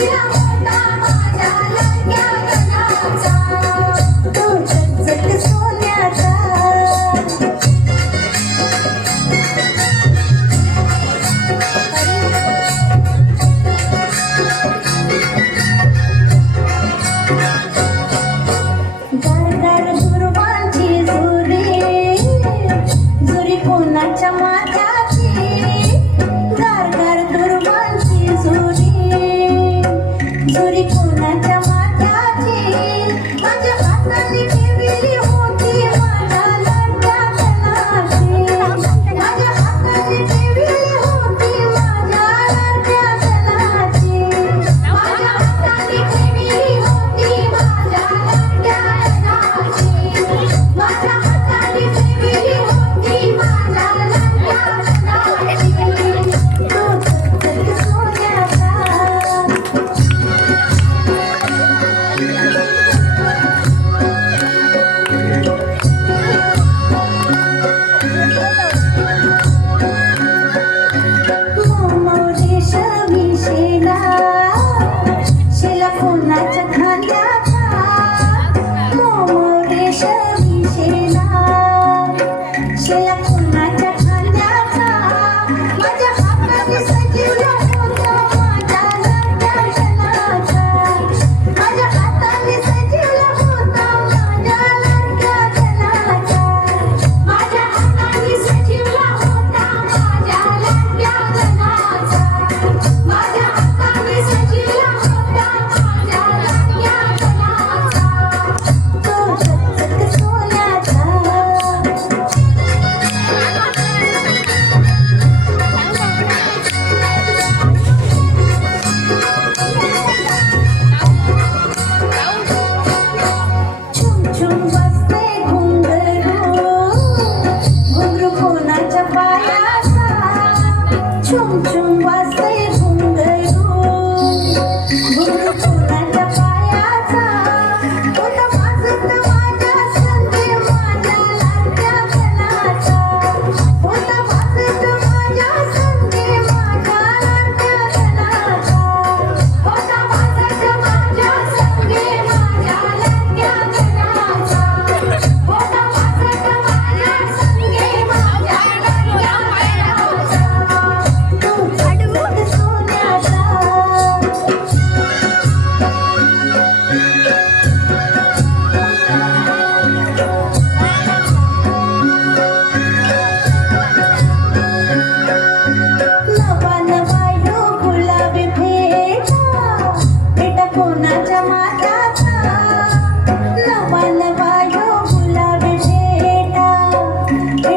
Yeah. chum chum was